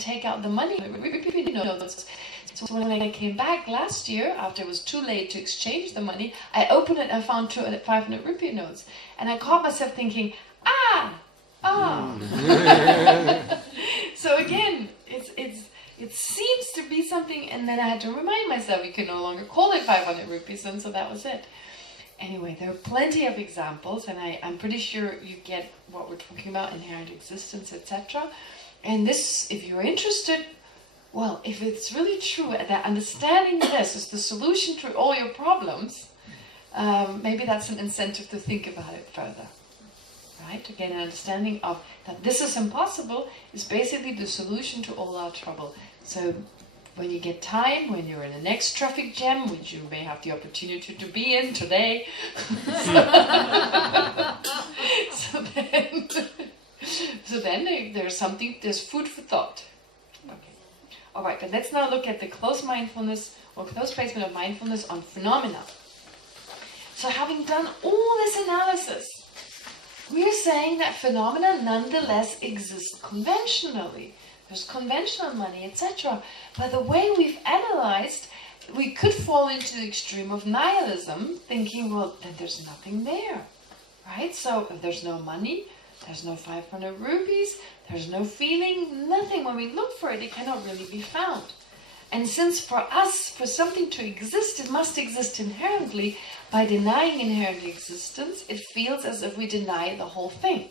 take out the money. So when I came back last year, after it was too late to exchange the money, I opened it and found 500 rupee notes. And I caught myself thinking, So again, it seems to be something, and then I had to remind myself you can no longer call it 500 rupees, and so that was it. Anyway, there are plenty of examples, and I'm pretty sure you get what we're talking about, inherent existence, etc. And this, if you're interested, well, if it's really true that understanding this is the solution to all your problems, maybe that's an incentive to think about it further. Right? To get an understanding of that this is impossible is basically the solution to all our trouble. So when you get time, when you're in the next traffic jam, which you may have the opportunity to be in today, so then there's food for thought. Okay. All right, but let's now look at the close mindfulness or close placement of mindfulness on phenomena. So having done all this analysis, we are saying that phenomena nonetheless exist conventionally. There's conventional money, etc. But the way we've analyzed, we could fall into the extreme of nihilism, thinking, well, then there's nothing there, right? So if there's no money, there's no 500 rupees, there's no feeling, nothing. When we look for it, it cannot really be found. And since for us, for something to exist, it must exist inherently, by denying inherent existence, it feels as if we deny the whole thing.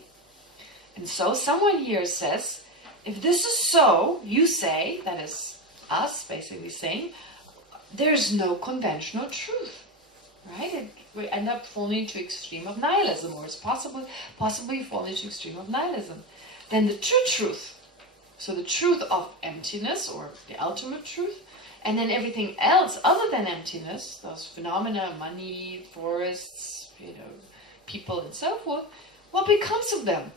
And so someone here says, if this is so, you say, that is us basically saying, there's no conventional truth. Right? We end up falling into extreme of nihilism, or it's possibly falling into extreme of nihilism. Then the true truth, so the truth of emptiness, or the ultimate truth, and then everything else other than emptiness, those phenomena, money, forests, people and so forth, what becomes of them?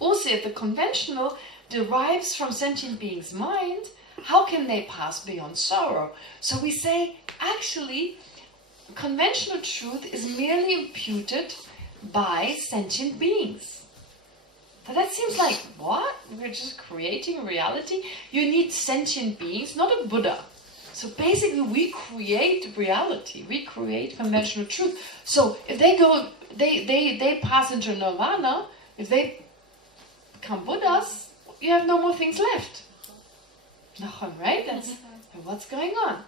Also, if the conventional derives from sentient beings' mind, how can they pass beyond sorrow? So we say, actually, conventional truth is merely imputed by sentient beings. But that seems like, what? We're just creating reality? You need sentient beings, not a Buddha. So basically we create reality, we create conventional truth. So if they go, they pass into nirvana, if they become Buddhas, you have no more things left. Right? That's what's going on.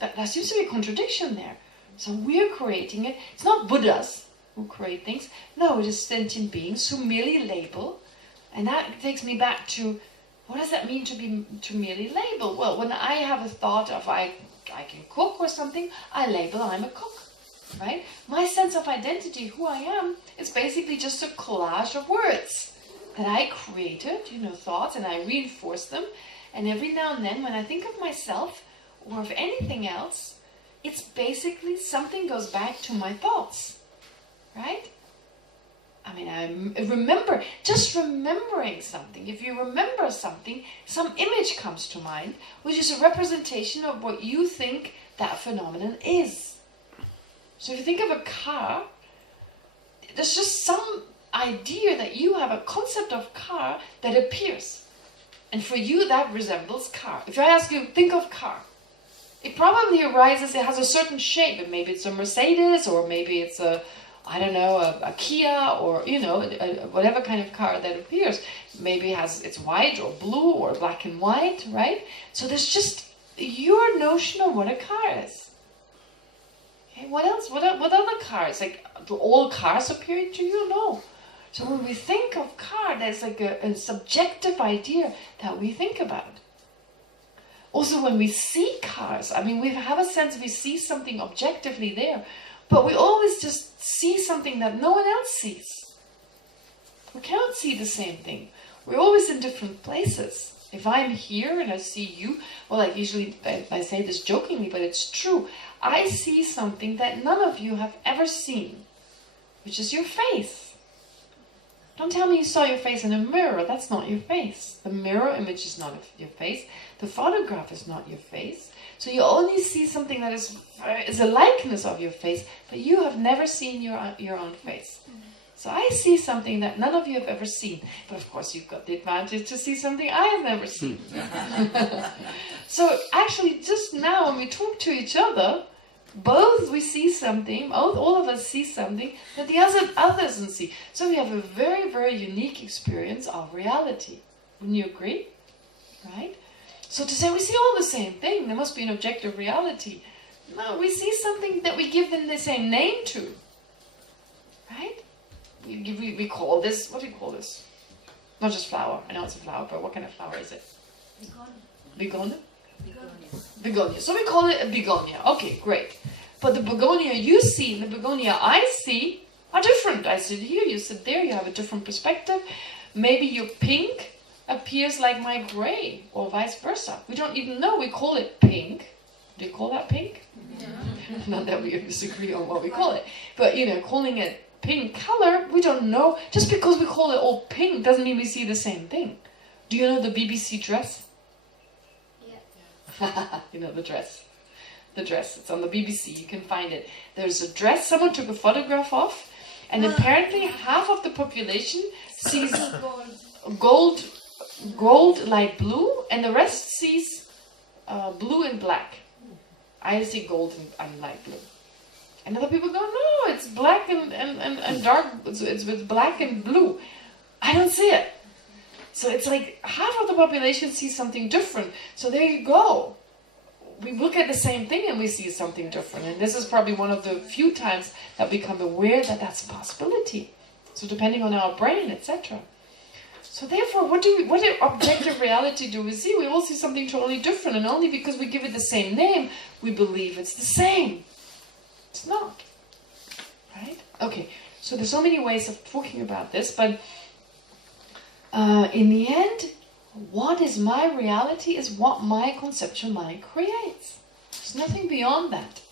There seems to be a contradiction there. So we're creating it. It's not Buddhas who create things. No, it is sentient beings who merely label. And that takes me back to, what does that mean to merely label? Well, when I have a thought of I can cook or something, I label I'm a cook. Right? My sense of identity, who I am, is basically just a collage of words that I created, thoughts, and I reinforce them. And every now and then when I think of myself or of anything else, it's basically something goes back to my thoughts. Right? I mean, just remembering something. If you remember something, some image comes to mind, which is a representation of what you think that phenomenon is. So if you think of a car, there's just some idea that you have a concept of car that appears. And for you, that resembles car. If I ask you, think of car, it probably arises, it has a certain shape, and maybe it's a Mercedes, or maybe it's a Kia, or whatever kind of car that appears. Maybe it's white or blue or black and white, right? So there's just your notion of what a car is. Okay, what else? What other cars? Like, do all cars appear to you? No. So when we think of car, there's like a subjective idea that we think about. Also, when we see cars, I mean, we have a sense we see something objectively there. But we always just see something that no one else sees. We cannot see the same thing. We're always in different places. If I'm here and I see you, well, like usually I say this jokingly, but it's true. I see something that none of you have ever seen, which is your face. Don't tell me you saw your face in a mirror. That's not your face. The mirror image is not your face. The photograph is not your face. So you only see something that is a likeness of your face, but you have never seen your own face. So I see something that none of you have ever seen. But of course you've got the advantage to see something I have never seen. So actually just now when we talk to each other, both we see something, all of us see something that the other doesn't see. So we have a very, very unique experience of reality. Wouldn't you agree? Right? So to say we see all the same thing, there must be an objective reality. No, we see something that we give them the same name to. Right? We call this, what do you call this? Not just flower. I know it's a flower, but what kind of flower is it? Begonia? Begonia. So we call it a begonia. Okay, great. But the begonia you see and the begonia I see are different. I sit here, you sit there, you have a different perspective. Maybe your pink appears like my gray, or vice versa. We don't even know. We call it pink. Do you call that pink? Yeah. Not that we disagree on what we call it. But, calling it pink color, we don't know. Just because we call it all pink doesn't mean we see the same thing. Do you know the BBC dress? Yeah. You know the dress. The dress. It's on the BBC. You can find it. There's a dress someone took a photograph of, and apparently half of the population sees gold light blue, and the rest sees blue and black. I see gold and light blue. And other people go, no, it's black and dark, it's with black and blue. I don't see it. So it's like half of the population sees something different. So there you go. We look at the same thing and we see something different. And this is probably one of the few times that we become aware that that's a possibility. So depending on our brain, etc. So therefore, what objective reality do we see? We all see something totally different, and only because we give it the same name, we believe it's the same. It's not. Right? Okay, so there's so many ways of talking about this, but in the end, what is my reality is what my conceptual mind creates. There's nothing beyond that.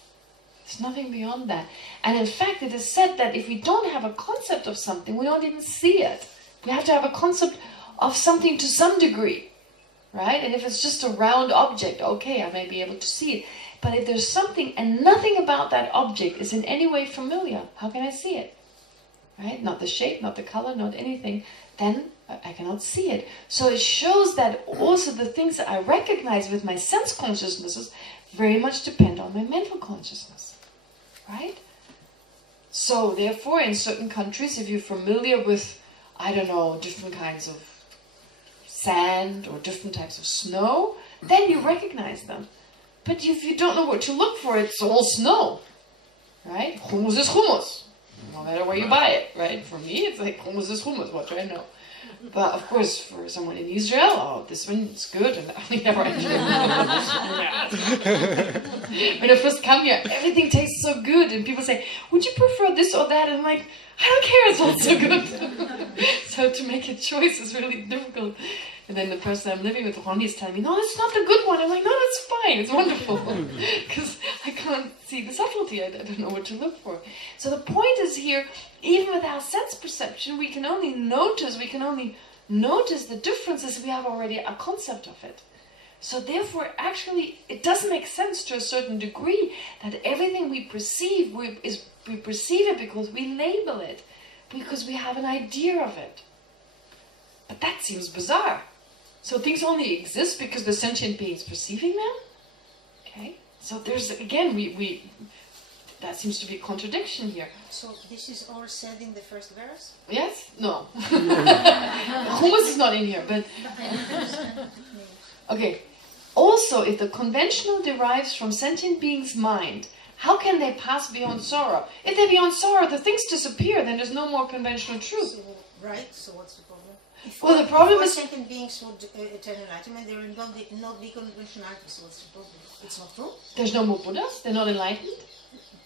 There's nothing beyond that. And in fact, it is said that if we don't have a concept of something, we don't even see it. We have to have a concept of something to some degree, right? And if it's just a round object, okay, I may be able to see it. But if there's something and nothing about that object is in any way familiar, how can I see it? Right? Not the shape, not the color, not anything. Then I cannot see it. So it shows that also the things that I recognize with my sense consciousnesses very much depend on my mental consciousness, right? So therefore, in certain countries, if you're familiar with, I don't know, different kinds of sand or different types of snow, then you recognize them. But if you don't know what to look for, it's all snow, right? Hummus is hummus, no matter where you buy it, right? For me, it's like hummus is hummus, what do I know? But of course, for someone in Israel, oh, this one's good, and I never actually. When I first come here, everything tastes so good, and people say, "Would you prefer this or that?" And I'm like, "I don't care, it's all so good." So to make a choice is really difficult. And then the person I'm living with, Ronnie, is telling me, "No, it's not the good one." I'm like, "No, it's fine, it's wonderful," because I can't see the subtlety. I don't know what to look for. So the point is here, even with our sense perception, we can only notice the differences. We have already a concept of it. So therefore, actually, it does make sense to a certain degree that everything we perceive, we perceive it because we label it, because we have an idea of it. But that seems bizarre. So things only exist because the sentient being is perceiving them? Okay. So there's, again, that seems to be a contradiction here. So this is all said in the first verse? Yes? No. Hummus is not in here, but... Okay. Also, if the conventional derives from sentient beings' mind, how can they pass beyond sorrow? If they're beyond sorrow, the things disappear, then there's no more conventional truth. So, right, so what's the problem? Well, the problem is... sentient beings would attain enlightenment, there will not be conventionality, so what's the problem? It's not true? There's no more Buddhas? They're not enlightened?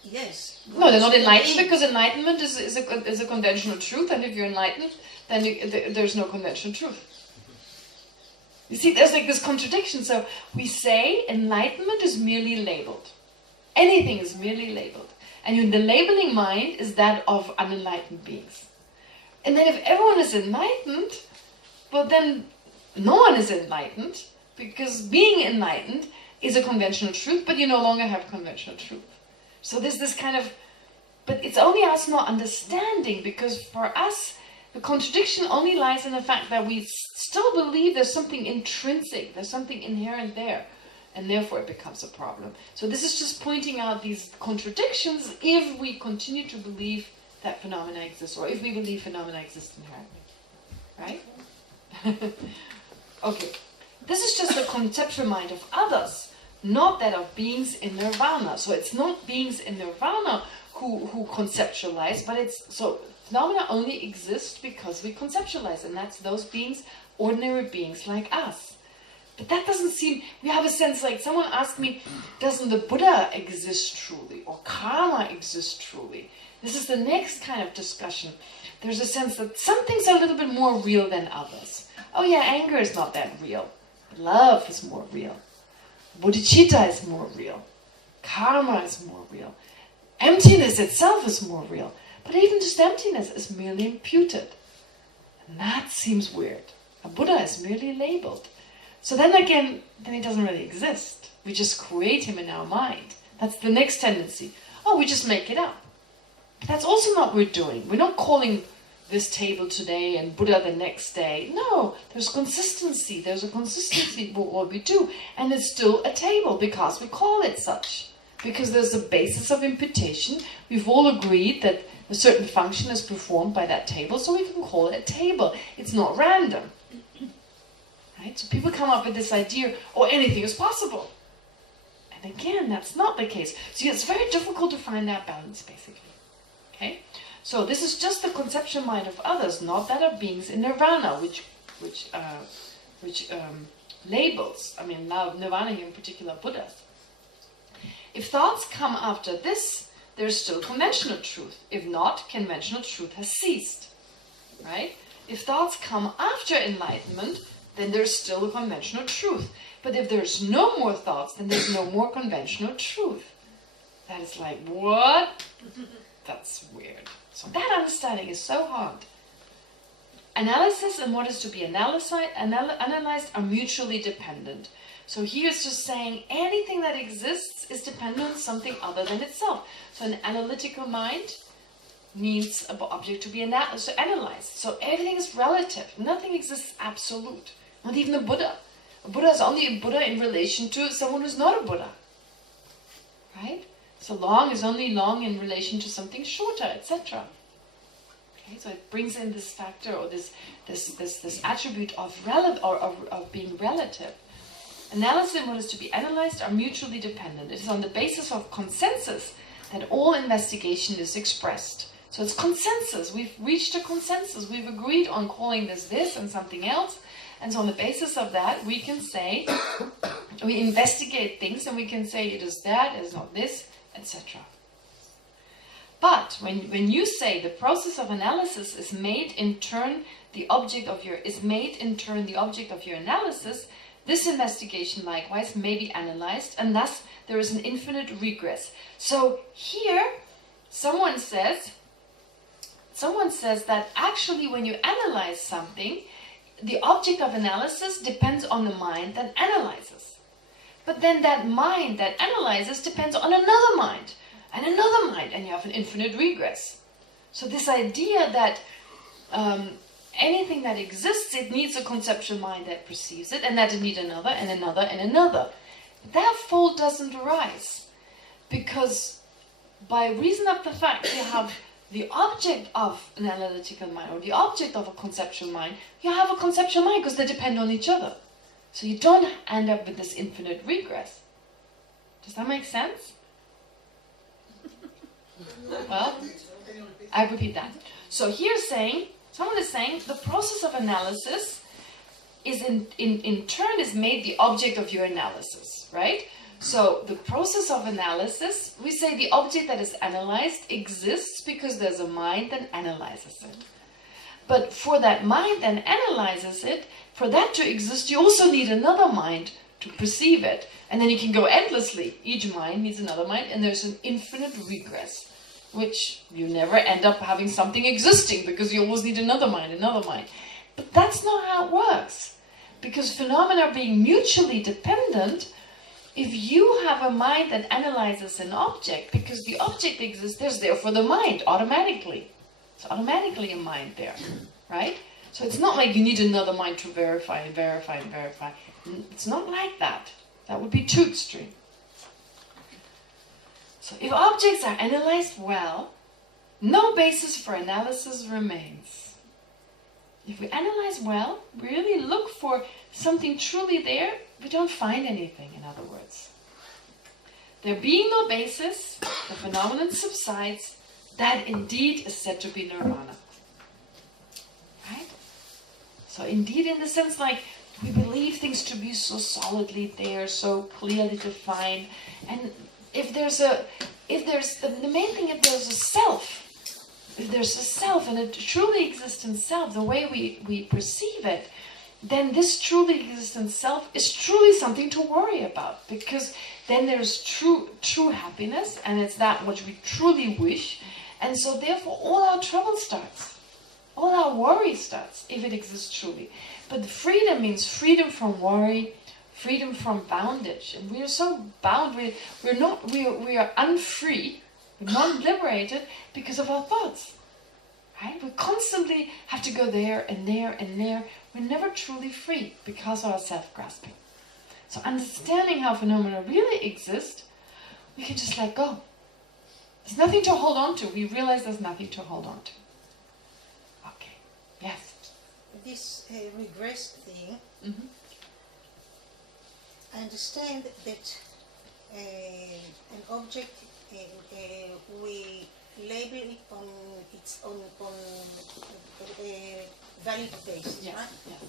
Yes. No, they're not enlightened because enlightenment is a conventional truth, and if you're enlightened, then there's no conventional truth. You see, there's like this contradiction. So we say enlightenment is merely labeled. Anything is merely labeled. And the labeling mind is that of unenlightened beings. And then if everyone is enlightened, well then no one is enlightened, because being enlightened is a conventional truth, but you no longer have conventional truth. So there's this kind of But it's only us not understanding, because for us, the contradiction only lies in the fact that we still believe there's something intrinsic, there's something inherent there, and therefore it becomes a problem. So this is just pointing out these contradictions if we continue to believe that phenomena exist, or if we believe phenomena exist inherently. Right? Okay. This is just the conceptual mind of others, not that of beings in nirvana. So it's not beings in nirvana who conceptualize, but it's, so phenomena only exist because we conceptualize, and that's those beings, ordinary beings like us. But that doesn't seem, we have a sense like, someone asked me, doesn't the Buddha exist truly, or karma exist truly? This is the next kind of discussion. There's a sense that some things are a little bit more real than others. Oh yeah, anger is not that real. Love is more real. Bodhicitta is more real. Karma is more real. Emptiness itself is more real. But even just emptiness is merely imputed. And that seems weird. A Buddha is merely labeled. So then again, then he doesn't really exist. We just create him in our mind. That's the next tendency. Oh, we just make it up. But that's also not what we're doing. We're not calling this table today and Buddha the next day. No, there's consistency. There's a consistency with what we do. And it's still a table because we call it such. Because there's a basis of imputation. We've all agreed that a certain function is performed by that table, so we can call it a table. It's not random. Right? So people come up with this idea, oh, anything is possible. And again, that's not the case. So it's very difficult to find that balance, basically. Okay? So this is just the conceptual mind of others, not that of beings in nirvana, which labels, I mean, now nirvana here in particular, Buddhas. If thoughts come after this, there's still conventional truth. If not, conventional truth has ceased. Right? If thoughts come after enlightenment, then there's still a conventional truth. But if there's no more thoughts, then there's no more conventional truth. That is like, what? That's weird. So that understanding is so hard. Analysis and what is to be analyzed are mutually dependent. So here it's just saying anything that exists is dependent on something other than itself. So an analytical mind needs an object to be analyzed. So everything is relative. Nothing exists absolute. Not even a Buddha. A Buddha is only a Buddha in relation to someone who's not a Buddha. Right? So long is only long in relation to something shorter, etc. Okay, so it brings in this factor, or this attribute of being relative. Analysis and what is to be analyzed are mutually dependent. It is on the basis of consensus that all investigation is expressed. So it's consensus. We've reached a consensus. We've agreed on calling this and something else. And so on the basis of that, we can say, we investigate things and we can say it is that, it is not this, etc. But when you say the process of analysis is made in turn the object of your analysis, this investigation likewise may be analyzed, and thus there is an infinite regress. So here, someone says that actually when you analyze something, the object of analysis depends on the mind that analyzes. But then that mind that analyzes depends on another mind, and another mind, and you have an infinite regress. So this idea that anything that exists, it needs a conceptual mind that perceives it, and that it needs another, and another, and another. That fold doesn't arise, because by reason of the fact you have the object of an analytical mind, or the object of a conceptual mind, you have a conceptual mind because they depend on each other. So you don't end up with this infinite regress. Does that make sense? Well, I repeat that. So here someone is saying the process of analysis is in turn is made the object of your analysis, right? So the process of analysis, we say the object that is analyzed exists because there's a mind that analyzes it. But for that mind that analyzes it, for that to exist, you also need another mind to perceive it. And then you can go endlessly. Each mind needs another mind, and there's an infinite regress, which you never end up having something existing because you always need another mind. But that's not how it works. Because phenomena being mutually dependent, if you have a mind that analyzes an object, because the object exists, there's therefore the mind automatically. It's automatically a mind there, right? So it's not like you need another mind to verify and verify and verify. It's not like that. That would be too extreme. So if objects are analyzed well, no basis for analysis remains. If we analyze well, really look for something truly there, we don't find anything, in other words. There being no basis, the phenomenon subsides. That indeed is said to be nirvana. Right? So indeed, in the sense like we believe things to be so solidly there, so clearly defined, and if there's the main thing, if there's a self, if there's a self and a truly existent self, the way we perceive it, then this truly existent self is truly something to worry about, because then there's true happiness, and it's that which we truly wish, and so therefore all our trouble starts, all our worry starts, if it exists truly. But freedom means freedom from worry, freedom from bondage, and we are so bound. We are unfree, we're not liberated because of our thoughts. Right? We constantly have to go there and there and there. We're never truly free because of our self-grasping. So understanding how phenomena really exist, we can just let go. There's nothing to hold on to. We realize there's nothing to hold on to. Okay. Yes. This regress thing, I understand that an object, we label it on its own valid basis, Yes. right? Yes.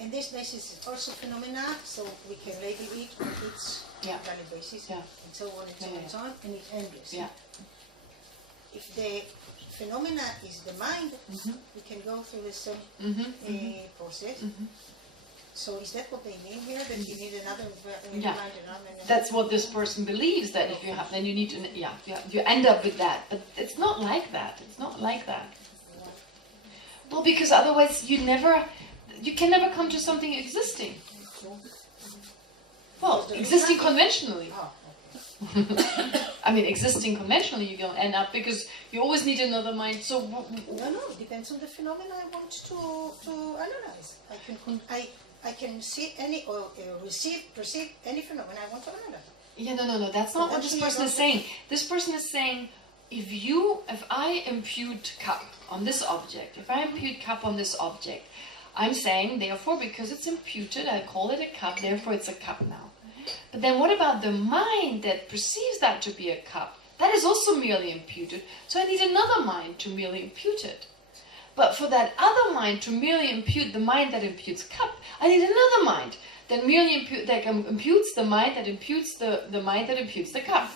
And this basis is also phenomena, so we can label it on its valid basis, and so on and so on and so on, and it's endless. Yeah. If the phenomena is the mind, we can go through the same process. So is that what they mean here? That you need another mind, another? That's what this person believes, that if you have, then you need to, you end up with that. But it's not like that. It's not like that. Well, because otherwise you can never come to something existing. Well, existing conventionally. I mean, existing conventionally, you're going to end up, because you always need another mind. So no, it depends on the phenomena I want to analyze. I can see any or perceive any phenomena I want to analyze. Yeah, no. That's not what this person is saying. This person is saying, if I impute cup on this object, I'm saying, therefore, because it's imputed, I call it a cup, therefore it's a cup now. But then what about the mind that perceives that to be a cup? That is also merely imputed, so I need another mind to merely impute it. But for that other mind to merely impute the mind that imputes cup, I need another mind that merely imputes the mind that imputes the mind that imputes the cup.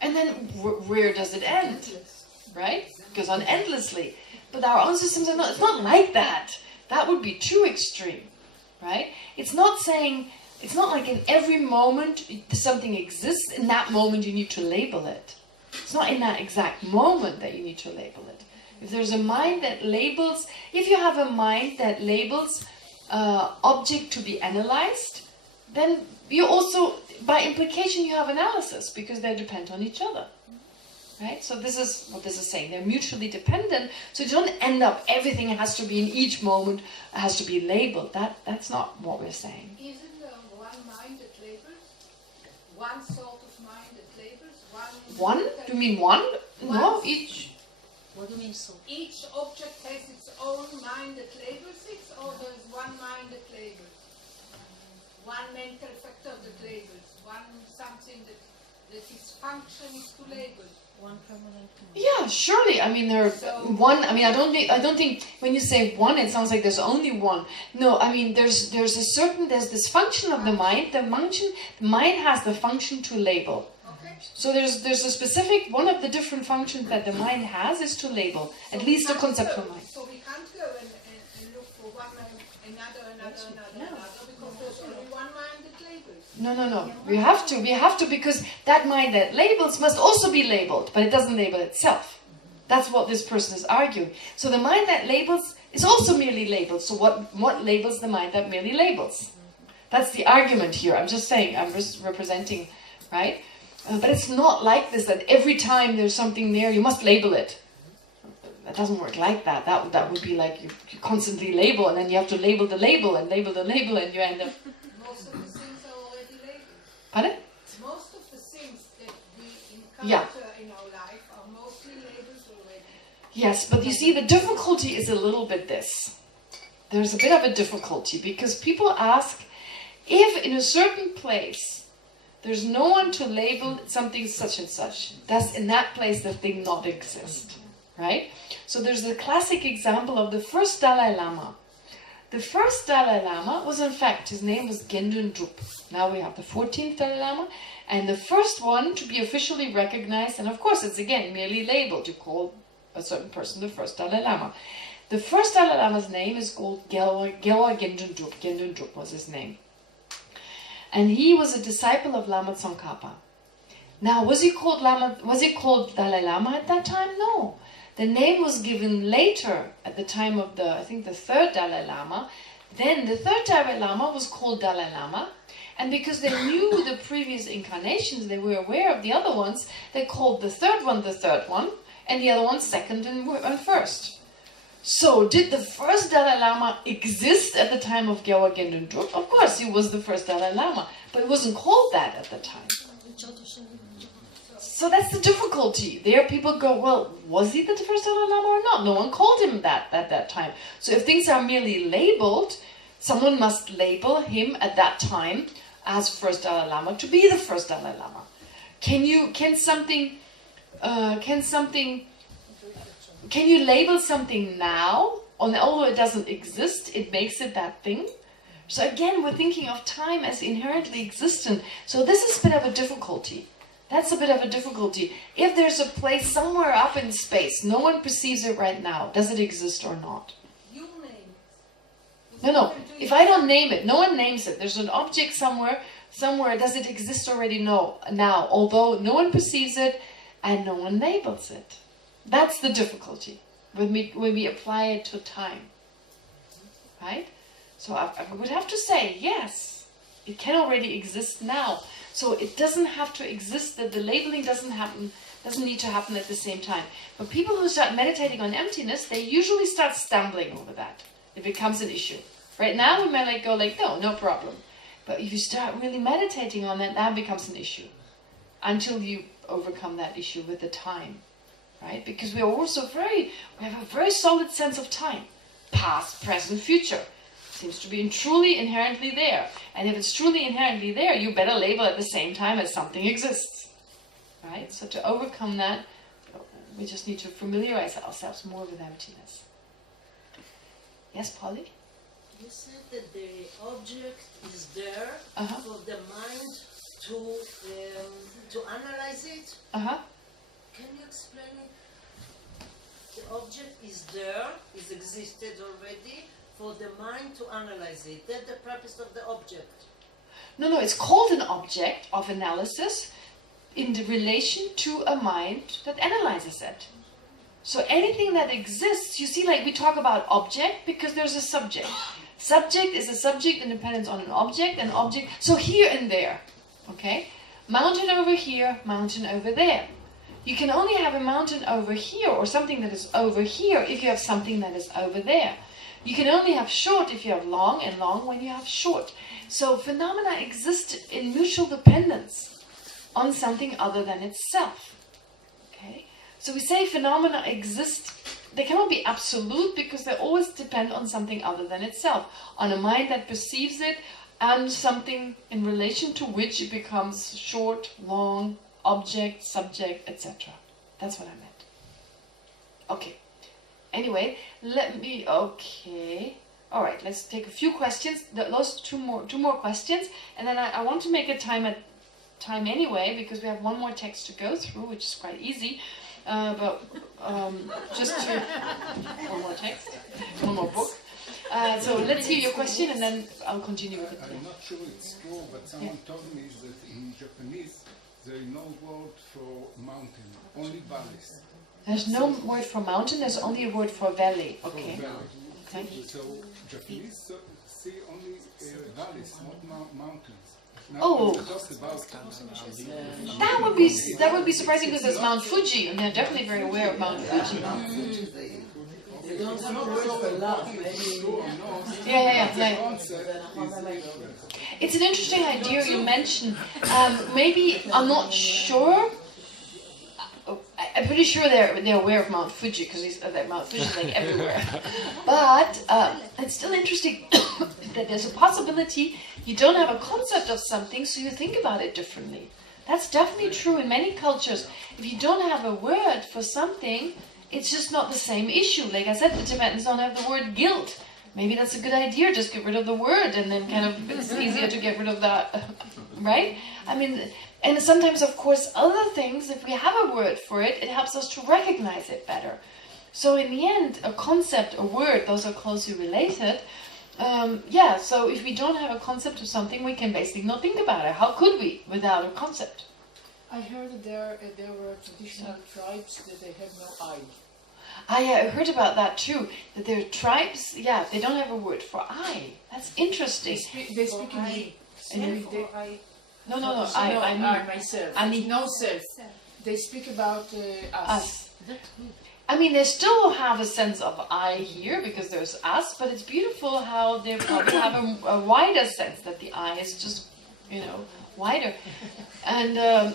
And then where does it end? Right? It goes on endlessly. But our own systems are not, it's not like that. That would be too extreme. Right? It's not saying, it's not like in every moment something exists, in that moment you need to label it. It's not in that exact moment that you need to label it. If there's a mind that labels, if you have a mind that labels object to be analyzed, then you also, by implication, you have analysis, because they depend on each other. Right? So this is what this is saying. They're mutually dependent, so you don't end up, everything has to be in each moment, has to be labeled. That's not what we're saying. Isn't there one mind that labels? One sort of mind that labels? One? Do you mean one? No, each. What do you mean so? Each object has its own mind that labels it, or there's one mind that labels? One mental factor that labels, one something that its function is to label. One permanent mind. Yeah, surely. I mean, there are one. I mean, I don't think when you say one, it sounds like there's only one. No, I mean, there's this function of the mind. The mind has the function to label. So there's a specific, one of the different functions that the mind has is to label, at least the conceptual mind. So we can't go and look for one, another, because there's only one mind that labels. No. We have to, because that mind that labels must also be labeled, but it doesn't label itself. That's what this person is arguing. So the mind that labels is also merely labeled. So what labels the mind that merely labels? That's the argument here. I'm just saying, I'm just representing, right? But it's not like this, that every time there's something there, you must label it. That doesn't work like that. That would be like you constantly label, and then you have to label the label, and label the label, and you end up... Most of the things are already labeled. Pardon? Most of the things that we encounter in our life are mostly labeled already. Yes, but you see, the difficulty is a little bit this. There's a bit of a difficulty, because people ask, if in a certain place there's no one to label something such and such, does in that place the thing not exist? Right? So there's the classic example of the first Dalai Lama. The first Dalai Lama was, in fact, his name was Gendun Drup. Now we have the 14th Dalai Lama, and the first one to be officially recognized, and of course it's again merely labeled, you call a certain person the first Dalai Lama. The first Dalai Lama's name is called Gelwa Gendun Drup. Gendun Drup was his name. And he was a disciple of Lama Tsongkhapa. Now, was he called Dalai Lama at that time? No. The name was given later, at the time of I think the third Dalai Lama. Then the third Dalai Lama was called Dalai Lama. And because they knew the previous incarnations, they were aware of the other ones, they called the third one, and the other one second and first. So, did the first Dalai Lama exist at the time of Gyalwa Gendun Drup? Of course, he was the first Dalai Lama, but it wasn't called that at the time. So that's the difficulty. There people go, well, was he the first Dalai Lama or not? No one called him that at that time. So if things are merely labeled, someone must label him at that time as first Dalai Lama to be the first Dalai Lama. Can you label something now, although it doesn't exist, it makes it that thing? So again, we're thinking of time as inherently existent. So this is a bit of a difficulty. That's a bit of a difficulty. If there's a place somewhere up in space, no one perceives it right now, does it exist or not? You name it. No. If I don't name it, no one names it. There's an object somewhere, does it exist already? No, now, although no one perceives it and no one labels it. That's the difficulty when we apply it to time. Right? So I would have to say, yes, it can already exist now. So it doesn't have to exist, that the labeling doesn't need to happen at the same time. But people who start meditating on emptiness, they usually start stumbling over that. It becomes an issue. Right now we might go like, no problem. But if you start really meditating on that, that becomes an issue. Until you overcome that issue with the time. Right? Because we have a very solid sense of time. Past, present, future. Seems to be truly inherently there. And if it's truly inherently there, you better label at the same time as something exists. Right? So to overcome that, we just need to familiarize ourselves more with emptiness. Yes, Polly? You said that the object is there for the mind to analyze it. Can you explain it? The object is there, is existed already, for the mind to analyze it. That's the purpose of the object. No, it's called an object of analysis in the relation to a mind that analyzes it. So anything that exists, you see, like we talk about object because there's a subject. Subject is a subject in dependence on an object, so here and there, okay? Mountain over here, mountain over there. You can only have a mountain over here or something that is over here if you have something that is over there. You can only have short if you have long, and long when you have short. So phenomena exist in mutual dependence on something other than itself. Okay? So we say phenomena exist, they cannot be absolute because they always depend on something other than itself, on a mind that perceives it and something in relation to which it becomes short, long, object, subject, etc. That's what I meant. Okay. Anyway, all right, let's take a few questions, those two more questions, and then I want to make a time anyway, because we have one more text to go through, which is quite easy, one more text, one more book. So let's hear your question, and then I'll continue with it. I'm not sure it's true, but someone told me that in Japanese, there is no word for mountain, only valleys. There's no word for mountain, there's only a word for valley. Okay. Okay. So Japanese see only valley. valleys, not mountains. Oh. Just about That would be surprising because there's Mount Fuji, and they're definitely very aware of Mount Fuji. They don't have words for love, maybe. Yeah. It's an interesting idea you mentioned. Maybe, I'm not sure. I'm pretty sure they're aware of Mount Fuji because Mount Fuji's like everywhere. But it's still interesting that there's a possibility you don't have a concept of something, so you think about it differently. That's definitely true in many cultures. If you don't have a word for something, it's just not the same issue. Like I said, the Tibetans don't have the word guilt. Maybe that's a good idea, just get rid of the word, and then kind of it's easier to get rid of that, right? I mean, and sometimes, of course, other things, if we have a word for it, it helps us to recognize it better. So in the end, a concept, a word, those are closely related. So if we don't have a concept of something, we can basically not think about it. How could we without a concept? I heard that there were traditional tribes that they have no eye. I heard about that too. That there are tribes, they don't have a word for I. That's interesting. They speak in No, I myself. I mean, no self. They speak about us. I mean, they still have a sense of I here because there's us, but it's beautiful how they probably have a wider sense that the I is just, wider. And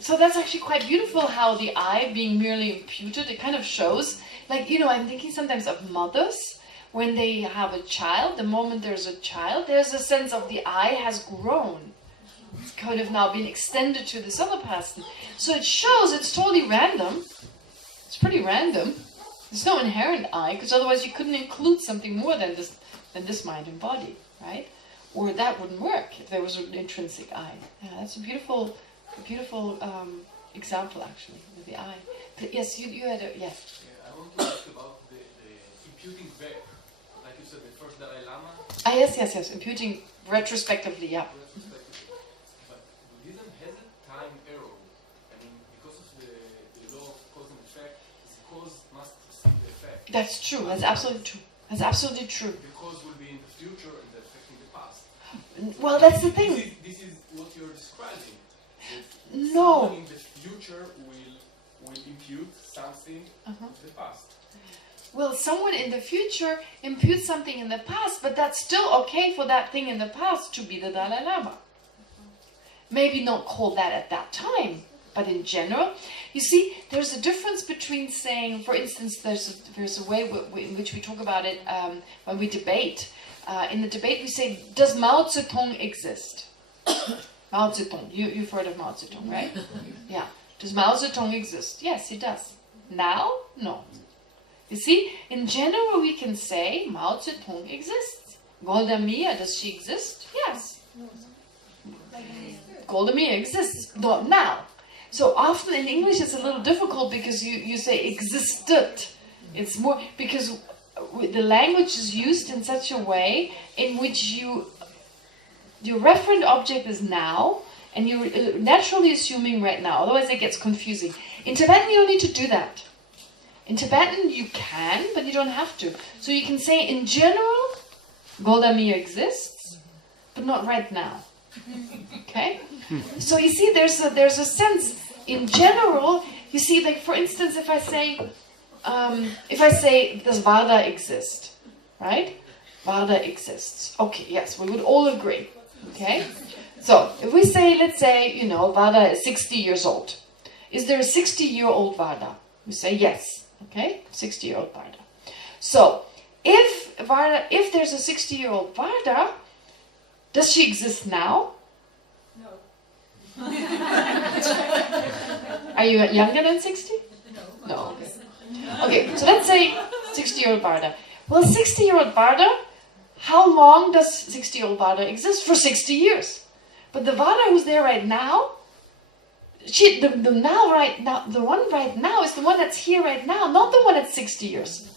so that's actually quite beautiful how the I being merely imputed, it kind of shows, like, I'm thinking sometimes of mothers, when they have a child, the moment there's a child, there's a sense of the I has grown. It's kind of now been extended to this other person. So it shows it's totally random. It's pretty random. There's no inherent I, because otherwise you couldn't include something more than this mind and body, right? Or that wouldn't work if there was an intrinsic I. Yeah, that's a beautiful example actually with the I. But yes, you had a yes. Yeah, I want to ask about the imputing back, like you said, the first Dalai Lama. Yes. Imputing retrospectively, yeah. But Buddhism has a time arrow. I mean, because of the law of cause and effect, the cause must precede the effect. That's true. That's absolutely true. That's absolutely true. The cause will be in the future and the effect in the past. Well, that's the thing. This is what you're describing. No. Someone in the future will impute something to the past. Well, someone in the future imputes something in the past, but that's still okay for that thing in the past to be the Dalai Lama. Maybe not called that at that time, but in general. You see, there's a difference between saying, for instance, there's a way in which we talk about it when we debate. In the debate we say, does Mao Zedong exist? Mao Zedong, you've heard of Mao Zedong, right? Yeah. Does Mao Zedong exist? Yes, he does. Now? No. You see, in general we can say Mao Zedong exists. Golda Meir, does she exist? Yes. Golda Meir exists, not now. So often in English it's a little difficult because you say existed. It's more, because the language is used in such a way in which your referent object is now, and you're naturally assuming right now, otherwise it gets confusing. In Tibetan you don't need to do that. In Tibetan you can, but you don't have to. So you can say in general, Golda Meir exists, but not right now. Okay? So you see there's a sense, in general, you see, like for instance, if I say, does Vada exist? Right? Vada exists. Okay, yes, we would all agree. Okay? So, if we say, let's say, Vada is 60 years old. Is there a 60-year-old Vada? We say yes. Okay? 60-year-old Vada. So, if there's a 60-year-old Vada, does she exist now? No. Are you younger than 60? No. Okay. Okay, so let's say 60-year-old Vada. Well, 60-year-old Vada, how long does 60-year-old Vada exist? For 60 years. But the Vada who's there right now, the one right now is the one that's here right now, not the one that's 60 years.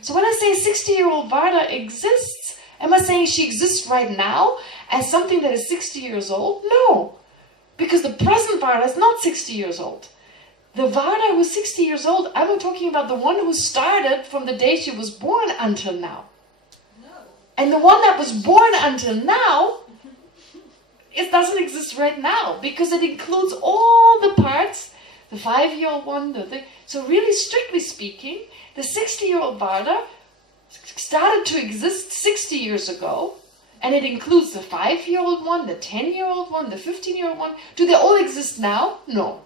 So when I say 60-year-old Vada exists, am I saying she exists right now as something that is 60 years old? No. Because the present Vada is not 60 years old. The Vada who's 60 years old, I'm talking about the one who started from the day she was born until now. No. And the one that was born until now, it doesn't exist right now because it includes all the parts, the 5-year-old one, so really strictly speaking, the 60-year-old Varda started to exist 60 years ago, and it includes the 5-year-old one, the 10-year-old one, the 15-year-old one. Do they all exist now? No.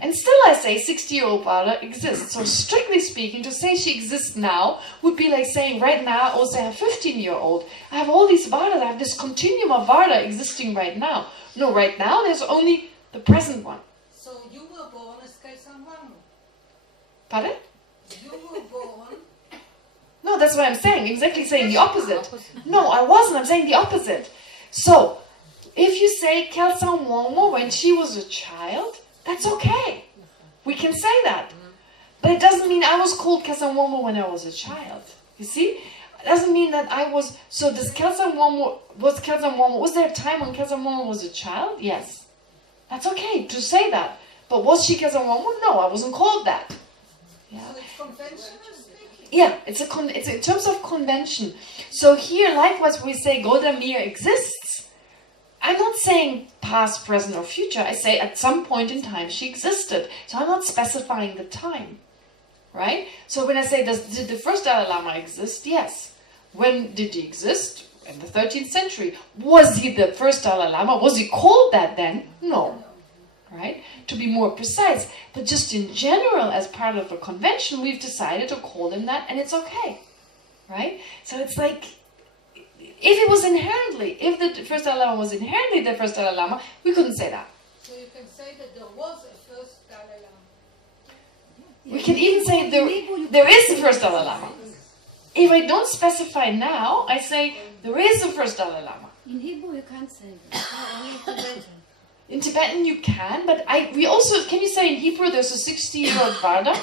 And still I say 60-year-old Varda exists. So strictly speaking, to say she exists now would be like saying right now I also have 15-year-old. I have all these Vardas, I have this continuum of Varda existing right now. No, right now there's only the present one. So you were born as Kelsang Wangmo. Pardon? You were born. No, that's what I'm saying. Exactly saying the opposite. No, I wasn't. I'm saying the opposite. So, if you say Kelsang Wangmo when she was a child, that's okay. We can say that. But it doesn't mean I was called Kelsang Wangmo when I was a child. You see? It doesn't mean that I was... So does Kelsang Wangmo... Was there a time when Kelsang Wangmo was a child? Yes. That's okay to say that. But was she Kelsang Wangmo? No, I wasn't called that. Yeah. So it's conventional speaking. Yeah, it's in terms of convention. So here, likewise, when we say Golda Meir exists, I'm not saying past, present, or future. I say at some point in time she existed. So I'm not specifying the time. Right? So when I say, did the first Dalai Lama exist? Yes. When did he exist? In the 13th century. Was he the first Dalai Lama? Was he called that then? No. Right? To be more precise. But just in general, as part of the convention, we've decided to call him that, and it's okay. Right? So it's like, if it was inherently, if the first Dalai Lama was inherently the first Dalai Lama, we couldn't say that. So you can say that there was a first Dalai Lama. We can even say there is the first Dalai Lama. If I don't specify now, I say there is the first Dalai Lama. In Hebrew you can't say that. In Tibetan you can, but we also, can you say in Hebrew there's a 60-year-old Varda?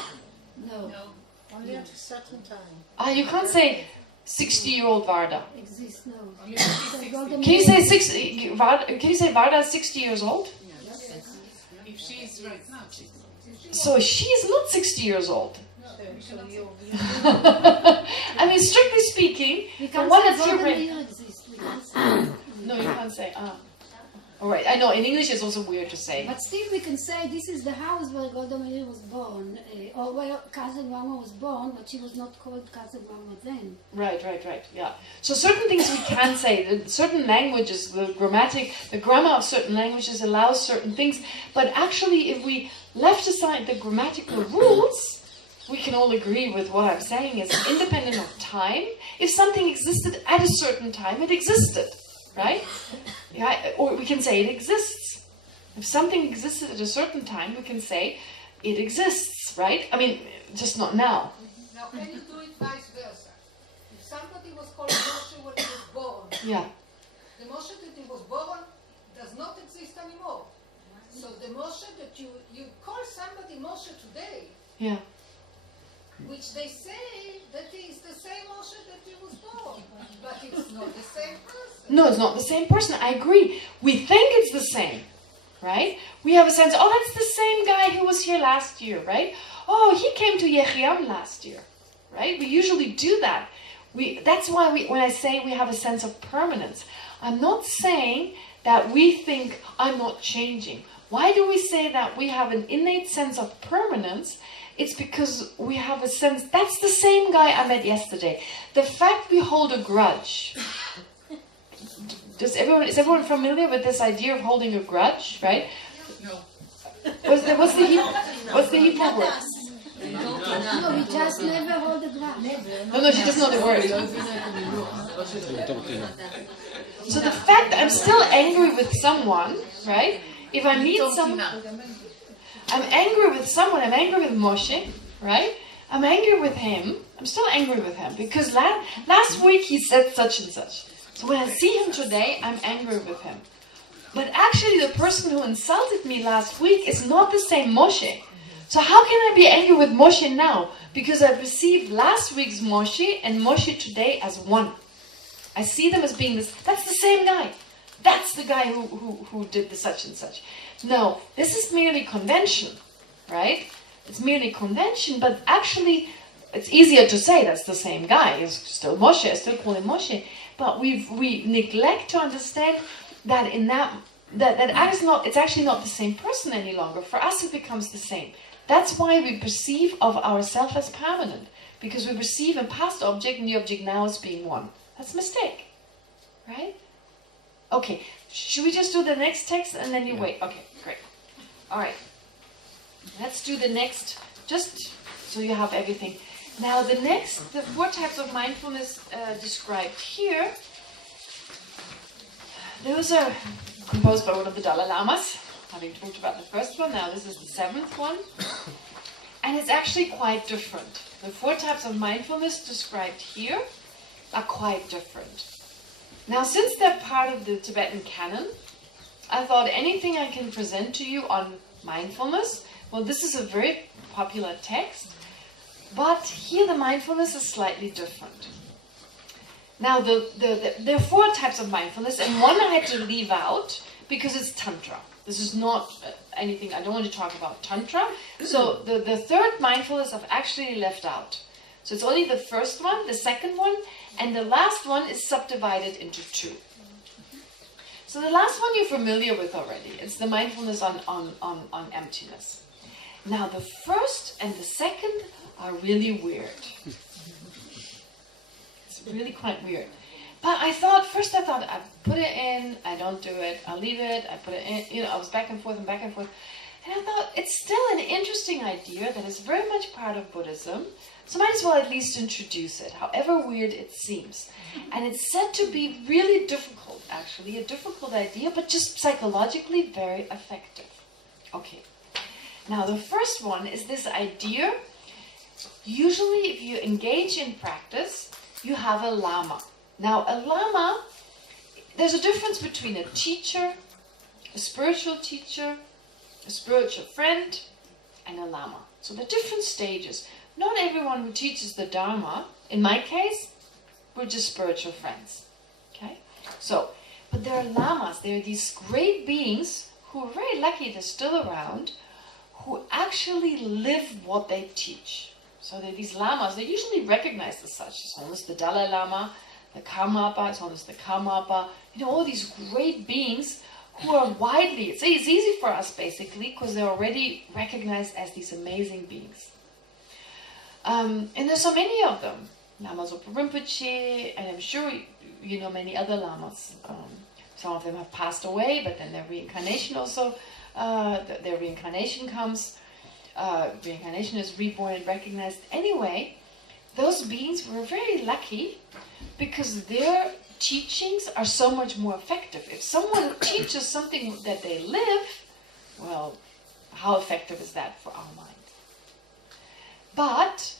No. Only at a certain time. You can't say 60-year-old Varda. Exists, no. Can you say Varda is 60 years old? If she is right now, she's So she's not 60 years old. I mean, strictly speaking, the one that's here right... No, you can't say, Alright, I know, in English it's also weird to say. But still we can say this is the house where Golda Meir was born, or where Kelsang Wangmo was born, but she was not called Kelsang Wangmo then. Right, yeah. So certain things we can say, certain languages, the grammar of certain languages allows certain things, but actually if we left aside the grammatical rules, we can all agree with what I'm saying is independent of time. If something existed at a certain time, it existed, right? Yeah, or we can say it exists. If something existed at a certain time, we can say it exists, right? I mean, just not now. Now, can you do it vice versa? If somebody was called Moshe when he was born, Yeah. the Moshe that he was born does not exist anymore. So the Moshe that you call somebody Moshe today, Yeah. which they say that he is the same Moshe that he was born, but it's not the same person. No, it's not the same person. I agree. We think it's the same, right? We have a sense, oh, that's the same guy who was here last year, right? Oh, he came to Yechiam last year, right? We usually do that. That's why when I say we have a sense of permanence, I'm not saying that we think I'm not changing. Why do we say that we have an innate sense of permanence? It's because we have a sense, that's the same guy I met yesterday. The fact we hold a grudge. Is everyone familiar with this idea of holding a grudge, right? No. What's the Hebrew word? No, we just never hold the grudge. No, she doesn't know the word. So the fact that I'm still angry with someone, right? If I meet someone, I'm angry with someone, I'm angry with Moshe, right? I'm angry with him, I'm still angry with him because last week he said such and such. So when I see him today, I'm angry with him. But actually the person who insulted me last week is not the same Moshe. So how can I be angry with Moshe now? Because I perceived last week's Moshe and Moshe today as one. I see them as being this, that's the same guy. That's the guy who did the such and such. No, this is merely convention, right? It's merely convention, but actually it's easier to say that's the same guy. It's still Moshe, I still call him Moshe. but we neglect to understand that in that it's actually not the same person any longer. For us, it becomes the same. That's why we perceive of ourselves as permanent, because we perceive a past object and the object now as being one. That's a mistake, right? Okay, should we just do the next text and then you wait? Okay, great. All right, let's do the next, just so you have everything. Now the 4 types of mindfulness described here, those are composed by one of the Dalai Lamas, having talked about the first one. Now this is the 7th one, and it's actually quite different. The 4 types of mindfulness described here are quite different. Now, since they're part of the Tibetan canon, I thought anything I can present to you on mindfulness, well, this is a very popular text, but here the mindfulness is slightly different. Now, there are 4 types of mindfulness, and one I had to leave out because it's Tantra. This is not anything, I don't want to talk about Tantra. So the 3rd mindfulness I've actually left out. So it's only the first one, the second one, and the last one is subdivided into 2. So the last one you're familiar with already. It's the mindfulness on emptiness. Now the first and the second are really weird. It's really quite weird. But I thought I put it in, I don't do it, I'll leave it, I put it in, I was back and forth. And I thought it's still an interesting idea that is very much part of Buddhism, so might as well at least introduce it, however weird it seems. And it's said to be really difficult, actually, a difficult idea, but just psychologically very effective. Okay, now the first one is this idea, usually if you engage in practice, you have a lama. Now a lama, there's a difference between a teacher, a spiritual teacher, a spiritual friend, and a lama. So they're different stages. Not everyone who teaches the Dharma, in my case, we're just spiritual friends. Okay? So, but there are lamas, there are these great beings who are very lucky they're still around, who actually live what they teach. So they're these lamas, they're usually recognized as such. It's almost the Dalai Lama, the Karmapa, it's almost the Karmapa, all these great beings who are widely, it's easy for us basically, because they're already recognized as these amazing beings. And there's so many of them. Lama Zopa Rinpoche, and I'm sure you know many other lamas. Some of them have passed away, but then their reincarnation also, their reincarnation comes. Reincarnation is reborn and recognized. Anyway, those beings were very lucky because their teachings are so much more effective. If someone teaches something that they live, well, how effective is that for our mind? But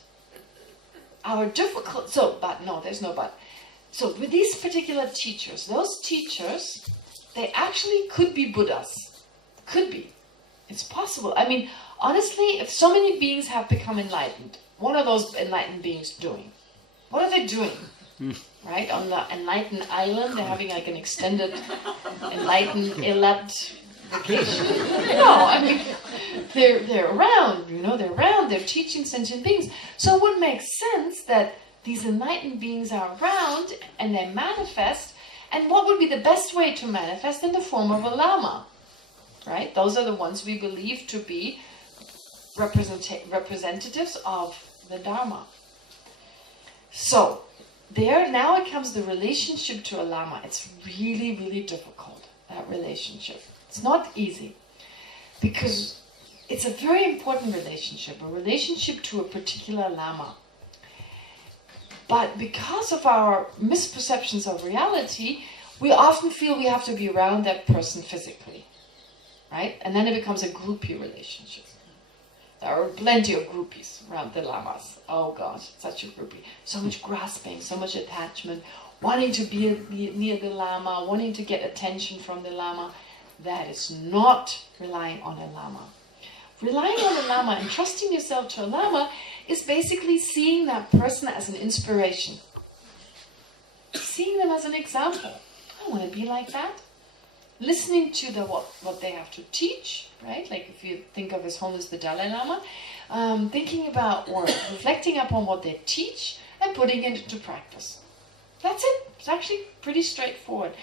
there's no but. So with these particular teachers, those teachers, they actually could be Buddhas. Could be. It's possible. I mean, honestly, if so many beings have become enlightened, what are those enlightened beings doing? What are they doing? Right? On the enlightened island, they're having like an extended enlightened elect vacation. I mean, they're around, they're around, they're teaching sentient beings. So it would make sense that these enlightened beings are around and they manifest, and what would be the best way to manifest? In the form of a lama, right? Those are the ones we believe to be representatives of the Dharma. So, now it comes the relationship to a lama. It's really, really difficult, that relationship. It's not easy, because it's a very important relationship, a relationship to a particular lama. But because of our misperceptions of reality, we often feel we have to be around that person physically, right? And then it becomes a groupie relationship. There are plenty of groupies around the lamas. Oh gosh, such a groupie. So much grasping, so much attachment, wanting to be near the lama, wanting to get attention from the lama. That is not relying on a lama. Relying on a lama and trusting yourself to a lama is basically seeing that person as an inspiration. Seeing them as an example. I want to be like that. Listening to what they have to teach, right? Like if you think of His Holiness the Dalai Lama, thinking about or reflecting upon what they teach and putting it into practice. That's it. It's actually pretty straightforward.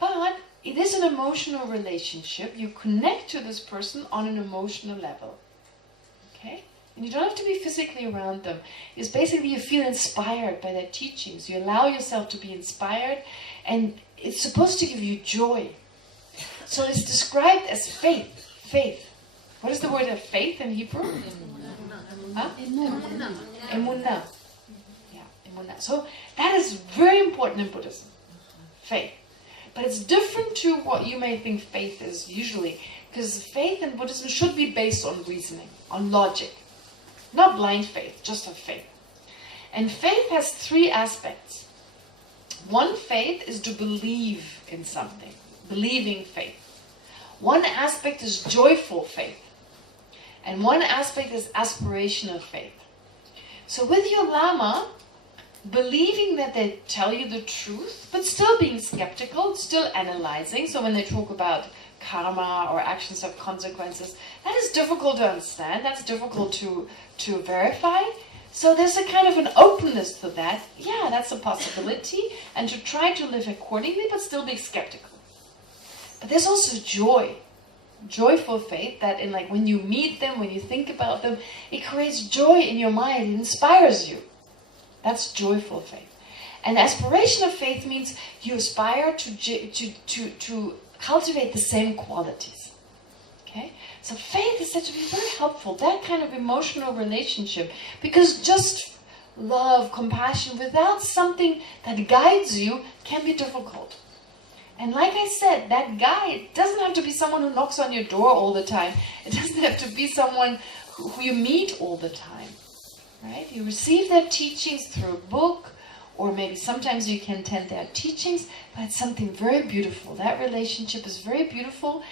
But it is an emotional relationship. You connect to this person on an emotional level. Okay? And you don't have to be physically around them. It's basically you feel inspired by their teachings. You allow yourself to be inspired, and it's supposed to give you joy. So it's described as faith. Faith. What is the word of faith in Hebrew? Huh? Emunah. Yeah, emunah. So that is very important in Buddhism. Faith. But it's different to what you may think faith is usually, because faith in Buddhism should be based on reasoning, on logic. Not blind faith, just a faith. And faith has three aspects. One faith is to believe in something, believing faith. One aspect is joyful faith. And one aspect is aspirational faith. So with your Lama, believing that they tell you the truth, but still being skeptical, still analyzing. So when they talk about karma or actions have consequences, that is difficult to understand. That's difficult to verify. So there's a kind of an openness to that. Yeah, that's a possibility. And to try to live accordingly, but still be skeptical. But there's also joy. Joyful faith that in like when you meet them, when you think about them, it creates joy in your mind. It inspires you. That's joyful faith. And aspirational faith means you aspire to cultivate the same qualities. Okay? So faith is said to be very helpful, that kind of emotional relationship, because just love, compassion, without something that guides you can be difficult. And like I said, that guide doesn't have to be someone who knocks on your door all the time. It doesn't have to be someone who you meet all the time. Right? You receive their teachings through a book, or maybe sometimes you can attend their teachings, but it's something very beautiful. That relationship is very beautiful,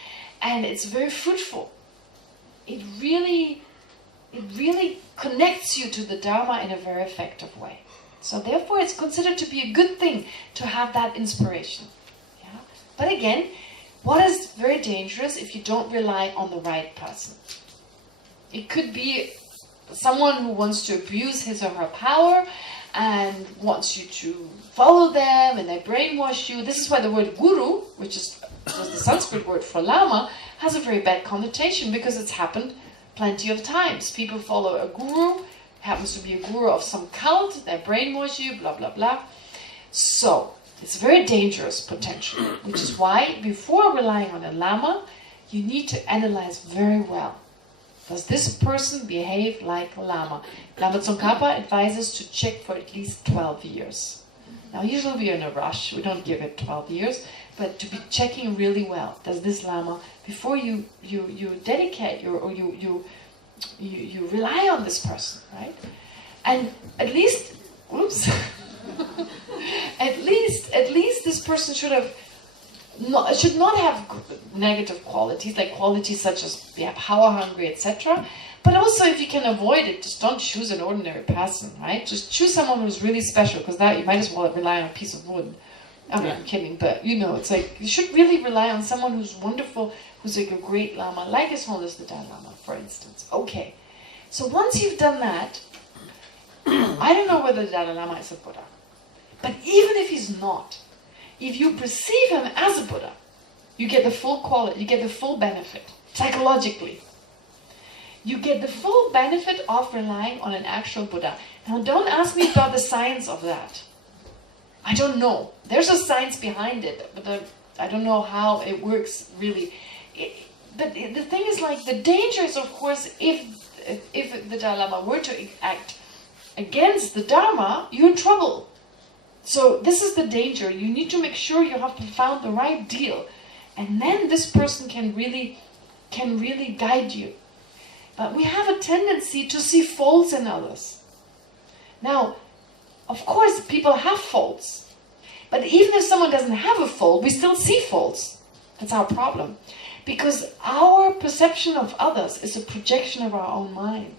and it's very fruitful. It really connects you to the Dharma in a very effective way. So therefore it's considered to be a good thing to have that inspiration. Yeah? But again, what is very dangerous if you don't rely on the right person? It could be someone who wants to abuse his or her power and wants you to follow them, and they brainwash you. This is why the word guru, which is just the Sanskrit word for lama, has a very bad connotation, because it's happened plenty of times. People follow a guru, happens to be a guru of some cult, they brainwash you, blah, blah, blah. So, it's very dangerous potentially, which is why before relying on a lama, you need to analyze very well. Does this person behave like a lama? Lama Tsongkhapa advises to check for at least 12 years. Now usually we are in a rush, we don't give it 12 years, but to be checking really well. Does this lama, before you dedicate or you rely on this person, right? And at least, oops, at least this person should not have negative qualities, like qualities such as power hungry, etc. But also, if you can avoid it, just don't choose an ordinary person, right? Just choose someone who's really special, because that you might as well rely on a piece of wood. I mean, I'm kidding, but it's like you should really rely on someone who's wonderful, who's like a great lama, like His Holiness the Dalai Lama, for instance. Okay, so once you've done that, I don't know whether the Dalai Lama is a Buddha, but even if he's not, if you perceive him as a Buddha, you get the full quality, you get the full benefit, psychologically. You get the full benefit of relying on an actual Buddha. Now don't ask me about the science of that. I don't know. There's a science behind it, but I don't know how it works really. But the thing is, like, the danger is, of course, if the Dalai Lama were to act against the Dharma, you're in trouble. So this is the danger. You need to make sure you have found the right deal, and then this person can really guide you. But we have a tendency to see faults in others. Now, of course, people have faults, but even if someone doesn't have a fault, we still see faults. That's our problem, because our perception of others is a projection of our own mind.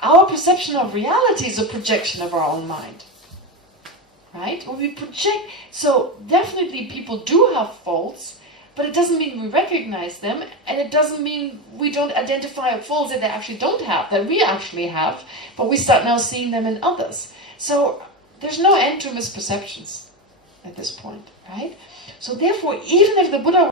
Our perception of reality is a projection of our own mind. Right? When we project, so definitely people do have faults, but it doesn't mean we recognize them, and it doesn't mean we don't identify faults that they actually don't have, that we actually have, but we start now seeing them in others. So there's no end to misperceptions at this point, right? So therefore, even if the Buddha